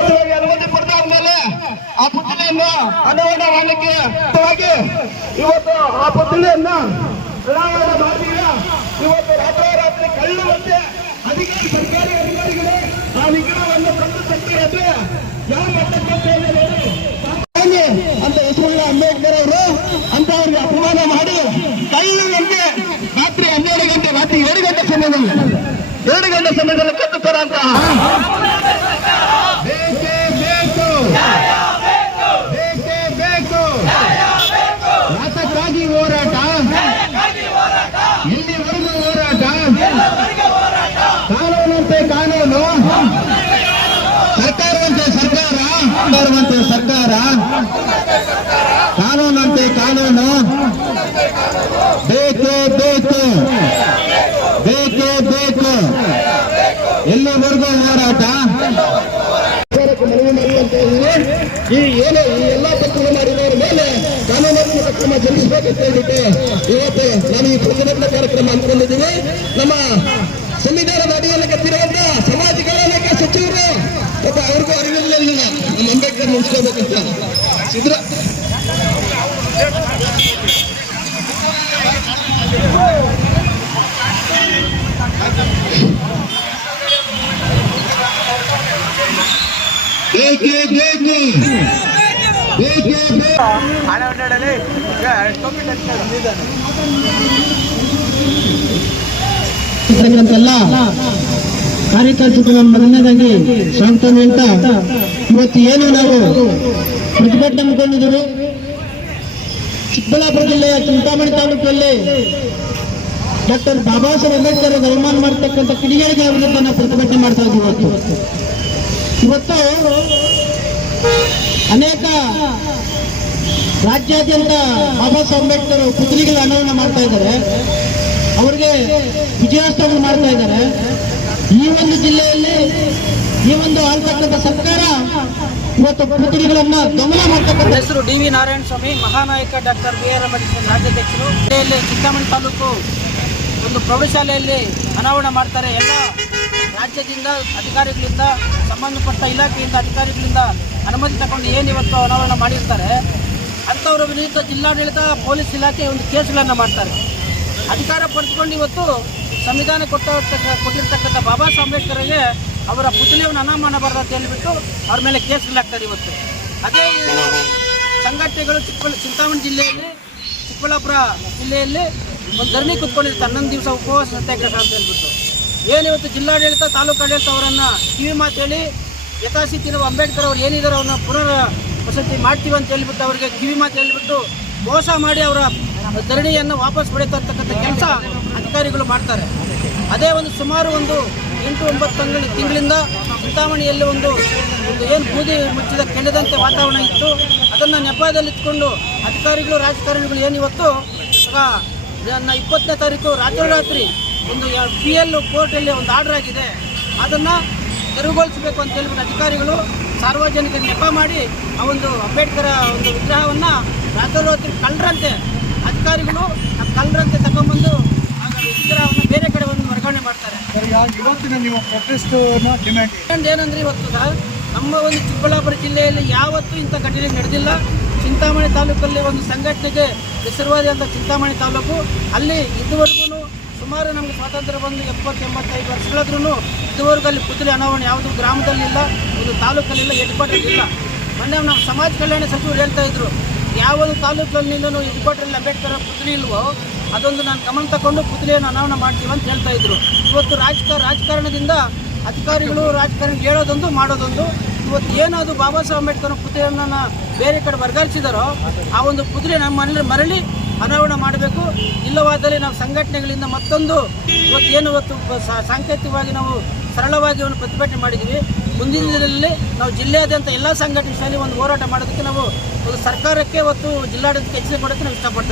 ಅನುಮತಿ ಕೊಡ್ತಾ ಮೇಲೆ ಆ ಪುತ್ಥಳಿಯನ್ನು ಅನಾವರಣ ಮಾಡಲಿಕ್ಕೆ ಇವತ್ತು ಆ ಮಾಡಿದ ಇವತ್ತು ರಾತ್ರೋರಾತ್ರಿ ಕಳ್ಳುವಂತೆ ಅಧಿಕಾರಿ ಸರ್ಕಾರಿ ಅಧಿಕಾರಿಗಳೇ ಆ ವಿಗ್ರಹವನ್ನು ಕಂಡು ತಕ್ಕಿದ್ರೆ ಯಾವ ಮಟ್ಟಕ್ಕೆ ಅಂತ ಯಶವಳ್ಳ ಅಂಬೇಡ್ಕರ್ ಅವರು ಅಂತ ಅವ್ರಿಗೆ ಅಪಮಾನ ಮಾಡಿ ಕಳ್ಳನಂತೆ ರಾತ್ರಿ ಹನ್ನೆರಡು ಗಂಟೆ ರಾತ್ರಿ ಎರಡು ಗಂಟೆ ಸಮಯದಲ್ಲಿ ಎರಡು ಗಂಟೆ ಸಮಯದಲ್ಲಿ ಕತ್ತು ತರಂತಹ ಬೇಕೇ ಬೇಕು ಯಾತಕ್ಕಾಗಿ ಹೋರಾಟ. ಎಲ್ಲಿವರೆಗೂ ಹೋರಾಟ. ಕಾನೂನಂತೆ ಕಾನೂನು. ಸರ್ಕಾರವಂತೆ ಸರ್ಕಾರ. ಸರ್ಕಾರವಂತೆ ಸರ್ಕಾರ. ಕಾನೂನಂತೆ ಕಾನೂನು. ಬೇಕು ಬೇಕು. ಬೇಕೇ ಬೇಕು. ಎಲ್ಲಿವರೆಗೂ ಹೋರಾಟ ಸರ್ಕಾರಕ್ಕೆ ಮನವಿ ಮಾಡುವಂತ ಇದ್ದೀನಿ. ಈ ಏನು ಈ ಎಲ್ಲಾ ತಪ್ಪುಗಳು ಮಾಡಿದವರ ಮೇಲೆ ಕಾನೂನಾತ್ಮಕ ಕ್ರಮ ಜರುಗಿಸಬೇಕಂತ ಹೇಳ್ಬಿಟ್ಟು ಇವತ್ತು ನಾನು ಈ ಪ್ರತಿಭಟನಾ ಕಾರ್ಯಕ್ರಮ ಅಂದ್ಕೊಂಡಿದ್ದೀನಿ ನಮ್ಮ ಸಂವಿಧಾನದ ಅಡಿಯಲ್ಲಿ ಕತ್ತಿರುವಂತ ಸಮಾಜ ಕಲ್ಯಾಣಕ್ಕೆ ಸಚಿವರು ಪಾಪ ಅವ್ರಿಗೂ ಅರಿವಿರಲಿಲ್ಲ ನಮ್ಮ ಅಂಬೇಡ್ಕರ್ ಮುಗಿಸ್ಕೋಬೇಕಂತ. ಸಿದ್ರ ಬೇಕೇ ಬೇಕು ಬೇಕೇ ಬೇಕು ಹಳೆ ಹೊಂಡಾಡಲ್ಲಿ ಟೊಪಿಟ್ ಬಂದಿದ್ದಾನೆ ನಾನು ಮೊದಲನೇದಾಗಿ ಸ್ವಾಗತ ಹೇಳ್ತಾ, ಇವತ್ತು ಏನು ನಾವು ಪ್ರತಿಭಟನೆ ಹಮ್ಮಿಕೊಂಡಿದ್ರು ಚಿಕ್ಕಬಳ್ಳಾಪುರ ಜಿಲ್ಲೆಯ ಚಿಂತಾಮಣಿ ತಾಲೂಕಲ್ಲಿ ಡಾಕ್ಟರ್ ಬಾಬಾ ಸಾಹೇಬ್ ಅಂಬೇಡ್ಕರ್ ಅವಮಾನ ಮಾಡ್ತಕ್ಕಂಥ ಕಿಡಿಗಳಿಗೆ ವಿರುದ್ಧ ನಾವು ಪ್ರತಿಭಟನೆ ಮಾಡ್ತಾ ಇದ್ದೀವಿ ಇವತ್ತು. ಇವತ್ತು ಅನೇಕ ರಾಜ್ಯಾದ್ಯಂತ ಬಾಬಾ ಸಾಹೇಬ್ ಅಂಬೇಡ್ಕರ್ ಪುತ್ರಿಗಳ ಅನಾವರಣ ಮಾಡ್ತಾ ಇದ್ದಾರೆ. ಅವರಿಗೆ ವಿಜಯೋತ್ಸವ ಮಾಡ್ತಾ ಇದ್ದಾರೆ. ಈ ಒಂದು ಜಿಲ್ಲೆಯಲ್ಲಿ ಈ ಒಂದು ಆಳ್ತಕ್ಕಂಥ ಸರ್ಕಾರ ಇವತ್ತು ಪುತ್ರಿಗಳನ್ನ ಗಮನ ಮಾಡ್ತಕ್ಕಂಥ ಹೆಸರು ಡಿ ವಿ ನಾರಾಯಣ ಸ್ವಾಮಿ, ಮಹಾನಾಯಕ ಡಾಕ್ಟರ್ ಬಿ ಆರ್ ಅಂಬೇಡ್ಕರ್ ರಾಜ್ಯಾಧ್ಯಕ್ಷರು. ಜಿಲ್ಲೆಯಲ್ಲಿ ಚಿಂತಾಮಣಿ ತಾಲೂಕು ಒಂದು ಪ್ರೌಢಶಾಲೆಯಲ್ಲಿ ಅನಾವರಣ ಮಾಡ್ತಾರೆ. ಎಲ್ಲ ರಾಜ್ಯದಿಂದ ಅಧಿಕಾರಿಗಳಿಂದ, ಸಂಬಂಧಪಟ್ಟ ಇಲಾಖೆಯಿಂದ ಅಧಿಕಾರಿಗಳಿಂದ ಅನುಮತಿ ತಗೊಂಡು ಏನು ಇವತ್ತು ಅನಾವರಣ ಮಾಡಿರ್ತಾರೆ, ಅಂಥವ್ರ ವಿರುದ್ಧ ಜಿಲ್ಲಾಡಳಿತ, ಪೊಲೀಸ್ ಇಲಾಖೆ ಒಂದು ಕೇಸ್ಗಳನ್ನು ಮಾಡ್ತಾರೆ. ಅಧಿಕಾರ ಪಡೆದುಕೊಂಡು ಇವತ್ತು ಸಂವಿಧಾನ ಕೊಟ್ಟ ಕೊಟ್ಟಿರ್ತಕ್ಕಂಥ ಬಾಬಾ ಸಾಹೇಬ್ ಅವರ ಪುತ್ಲಿಯನ್ನು ಅನಾಮಾನ ಮಾಡಬಾರ್ದು ಅಂತ ಹೇಳಿಬಿಟ್ಟು ಅವ್ರ ಮೇಲೆ ಕೇಸ್ಗಳಾಗ್ತಾರೆ ಇವತ್ತು. ಅದೇ ಸಂಘಟನೆಗಳು ಚಿಕ್ಕಬಳ್ಳ ಚಿಂತಾಮಣಿ ಜಿಲ್ಲೆಯಲ್ಲಿ, ಚಿಕ್ಕಬಳ್ಳಾಪುರ ಜಿಲ್ಲೆಯಲ್ಲಿ ಒಂದು ಧರಣಿ ಕುತ್ಕೊಂಡಿರ್ತಾರೆ. ಹನ್ನೊಂದು ದಿವಸ ಉಪವಾಸ ಸತ್ಯಾಗ್ರಹ ಅಂತ ಹೇಳ್ಬಿಟ್ಟು. ಏನು ಇವತ್ತು ಜಿಲ್ಲಾಡಳಿತ ತಾಲೂಕು ಆಡಳಿತ ಅವರನ್ನು ಕಿವಿ ಮಾತು ಹೇಳಿ ಯಥಾಸ್ಥಿತಿರುವ ಅಂಬೇಡ್ಕರ್ ಅವ್ರು ಏನಿದ್ದಾರೆ ಅವ್ರನ್ನ ಪುನರ್ ವಸತಿ ಮಾಡ್ತೀವಿ ಅಂತ ಹೇಳಿಬಿಟ್ಟು ಅವರಿಗೆ ಕಿವಿ ಮಾತು ಹೇಳಿಬಿಟ್ಟು ಮೋಸ ಮಾಡಿ ಅವರ ಧರಣಿಯನ್ನು ವಾಪಸ್ ಪಡೆಯುತ್ತಿರ್ತಕ್ಕಂಥ ಕೆಲಸ ಅಧಿಕಾರಿಗಳು ಮಾಡ್ತಾರೆ. ಅದೇ ಒಂದು ಸುಮಾರು ಒಂದು ಎಂಟು ಒಂಬತ್ತು ತಿಂಗಳು ತಿಂಗಳಿಂದ ಚಿಂತಾಮಣಿಯಲ್ಲಿ ಒಂದು ಒಂದು ಏನು ಬೂದಿ ಮುಚ್ಚಿದ ಕೆಂಡದಂತೆ ವಾತಾವರಣ ಇತ್ತು. ಅದನ್ನು ನೆಪದಲ್ಲಿ ಇಟ್ಕೊಂಡು ಅಧಿಕಾರಿಗಳು, ರಾಜಕಾರಣಿಗಳು ಏನಿವತ್ತು ನನ್ನ ಇಪ್ಪತ್ತನೇ ತಾರೀಕು ರಾತ್ರೋರಾತ್ರಿ ಒಂದು ಪಿ ಎಲ್ ಕೋರ್ಟಲ್ಲಿ ಒಂದು ಆರ್ಡರ್ ಆಗಿದೆ. ಅದನ್ನು ತೆರವುಗೊಳಿಸಬೇಕು ಅಂತ ಹೇಳ್ಬಿಟ್ಟು ಅಧಿಕಾರಿಗಳು ಸಾರ್ವಜನಿಕ ನೆಪ ಮಾಡಿ ಆ ಒಂದು ಅಂಬೇಡ್ಕರ್ ಒಂದು ವಿಗ್ರಹವನ್ನು ರಾತ್ರೋರಾತ್ರಿ ಕಳ್ಳರಂತೆ ಅಧಿಕಾರಿಗಳು ಆ ಕಳ್ಳರಂತೆ ತಗೊಂಡ್ಬಂದು ಆ ವಿಗ್ರಹವನ್ನು ಬೇರೆ ಕಡೆ ಒಂದು ವರ್ಗಾವಣೆ ಮಾಡ್ತಾರೆ. ಇವತ್ತಿನ ನೀವು ಪ್ರೊಟೆಸ್ಟ್ ಡಿಮ್ಯಾಂಡ್ ಏನಂದ್ರೆ ಇವತ್ತು ಸಹ ನಮ್ಮ ಒಂದು ಚಿಕ್ಕಬಳ್ಳಾಪುರ ಜಿಲ್ಲೆಯಲ್ಲಿ ಯಾವತ್ತೂ ಇಂಥ ಘಟನೆ ನಡೆದಿಲ್ಲ. ಚಿಂತಾಮಣಿ ತಾಲೂಕಲ್ಲಿ ಒಂದು ಸಂಘಟನೆಗೆ ಹೆಸರುವಾದಿಯಾದ ಚಿಂತಾಮಣಿ ತಾಲೂಕು ಅಲ್ಲಿ ಇದುವರೆಗೂ ಸುಮಾರು ನಮಗೆ ಸ್ವಾತಂತ್ರ್ಯ ಬಂದು ಎಪ್ಪತ್ತು ಎಂಬತ್ತೈದು ವರ್ಷಗಳಾದ್ರೂ ಇದುವರೆಗೂ ಅಲ್ಲಿ ಪುತ್ಲಿ ಅನಾವರಣೆ ಯಾವುದು ಗ್ರಾಮದಲ್ಲಿಲ್ಲ ಒಂದು ತಾಲೂಕಲ್ಲಿಲ್ಲ ಹೆಡ್ಕ್ವಾರ್ಟರ್ ಮೊನ್ನೆ ನಮ್ಮ ಸಮಾಜ ಕಲ್ಯಾಣ ಸಚಿವರು ಹೇಳ್ತಾ ಇದ್ರು ಯಾವೊಂದು ತಾಲೂಕಲ್ಲಿಂದನೂ ಹೆಡ್ಕ್ವಾರ್ಟರ್ಲ್ಲಿ ಅಂಬೇಡ್ಕರ್ ಪುತ್ಲಿ ಇಲ್ವೋ, ಅದೊಂದು ನಾನು ಗಮನ ತಗೊಂಡು ಪುತ್ಲಿಯನ್ನು ಅನಾವರಣ ಮಾಡ್ತೀವಿ ಅಂತ ಹೇಳ್ತಾ ಇದ್ರು. ಇವತ್ತು ರಾಜಕ, ರಾಜಕಾರಣದಿಂದ ಅಧಿಕಾರಿಗಳು ರಾಜಕಾರಣಿ ಹೇಳೋದೊಂದು, ಮಾಡೋದೊಂದು. ಇವತ್ತು ಏನಾದ್ರು ಬಾಬಾ ಸಾಹೇಬ್ ಅಂಬೇಡ್ಕರ್ ಪುತ್ಲಿಯನ್ನು ಬೇರೆ ಕಡೆ ವರ್ಗಾಯಿಸಿದಾರೋ, ಆ ಒಂದು ಪುತ್ಲಿ ನಮ್ಮ ಮನೇಲಿ ಮರಳಿ ಅನಾವರಣ ಮಾಡಬೇಕು. ಇಲ್ಲವಾದಲ್ಲಿ ನಾವು ಸಂಘಟನೆಗಳಿಂದ ಮತ್ತೊಂದು ಇವತ್ತು ಏನು ಇವತ್ತು ಸಾಂಕೇತಿಕವಾಗಿ ನಾವು ಸರಳವಾಗಿ ಒಂದು ಪ್ರತಿಭಟನೆ ಮಾಡಿದ್ದೀವಿ. ಮುಂದಿನ ದಿನದಲ್ಲಿ ನಾವು ಜಿಲ್ಲೆಯಾದ್ಯಂತ ಎಲ್ಲ ಸಂಘಟನೆ ಒಂದು ಹೋರಾಟ ಮಾಡೋದಕ್ಕೆ ನಾವು ಒಂದು ಸರ್ಕಾರಕ್ಕೆ ಇವತ್ತು ಜಿಲ್ಲಾಡಳಿತಕ್ಕೆ ಹೆಚ್ಚಿಗೆ ಕೊಡೋಕ್ಕೆ ನಾವು ಇಷ್ಟಪಡ್ತೀವಿ